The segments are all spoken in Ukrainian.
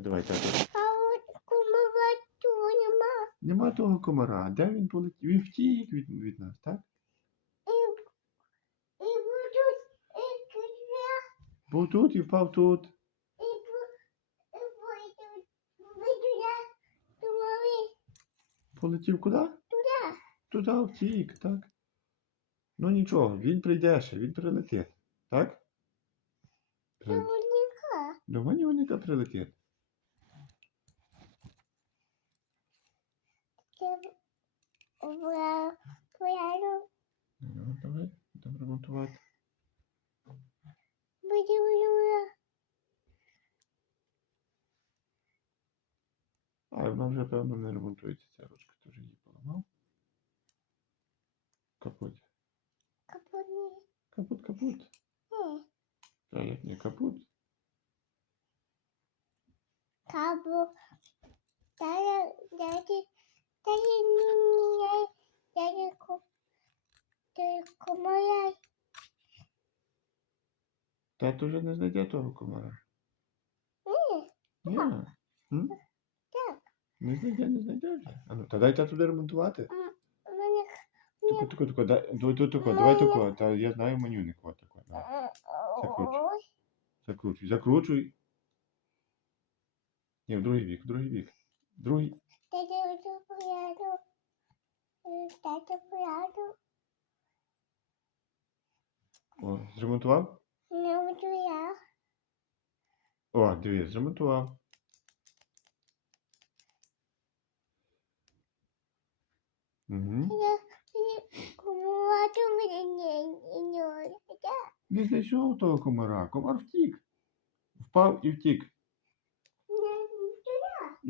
Давай, тату. А от кумовату нема. Нема того комара. Де він полетів? Він втік від, від нас, так? І, і будуть і Був тут і впав тут. і бу- і будуть видуля тумові Полетів куди? туди. Туди втік, так? Ну нічого, він прийде ще, він прилетить. Так? При- Тумовника. До Манюника прилетить. Ну, давай, будемо ремонтувати. будівля. А вона вже, певно, не ремонтується ця ручка, ти вже її поламав. Капут. Капоні. Капут, капут. Е, Та як не капут. Кабо. Далі, далі, далі, ні, далі, ку- тільки моя Тато вже не знайде того комара. Ні, Ні. М? так. Не знайде, не знайде вже. А ну, та дай тату ремонтувати. У мене Тако, тако, тако, дай, давай, тако, тако, давай тако. Та я знаю манюник, от тако. Давай. Закручуй. Ой, Закручуй, закручуй. Ні, в другий бік, в другий бік. Другий. Пояду. Тато пояду. О, зремонтував? Не я. О, дивись, зремонтував. Угу. Я кому вату не Не знайшов того комара. Комар втік. Впав і втік.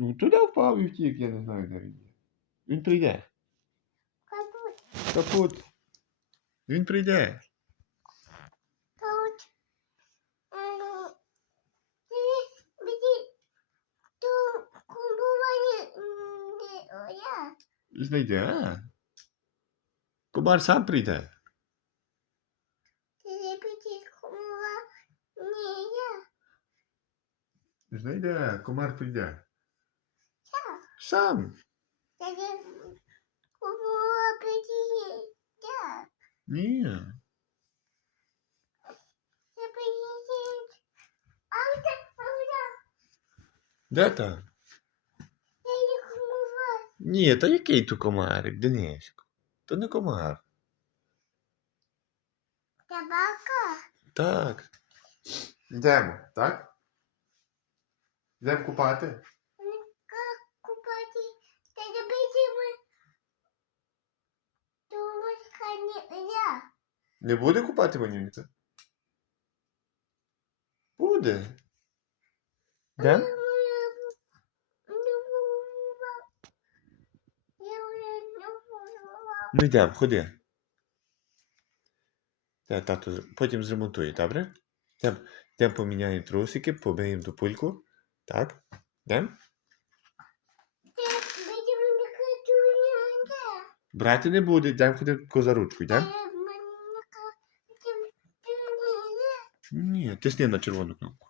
Не туди. Ну, туди впав і втік, я не знаю, де він є. Він прийде. Капут. Капут. Він прийде. Капут. Ну, ти біді то кумбувані не я. Знайде, а? Комар сам прийде. Ти біді кумба не я. Знайде, комар прийде. Сам. Ні. Де там? Ні, та який то комарик, Дениско? То не комар. Табака. Так. Йдемо, так? Йдемо купати. Как купати? Тоді бідімо. Думаєш, не я. Не буде купати Манюнька? Буде. Йдемо? Ну йдемо, ходи. Та, тато, потім зремонтує, добре? Йдемо, йдемо поміняємо трусики, побиємо ту пульку. Так? Йдемо? Брати не буде, йдемо ходити за ручку, йдемо? Ні, тисни на червону кнопку.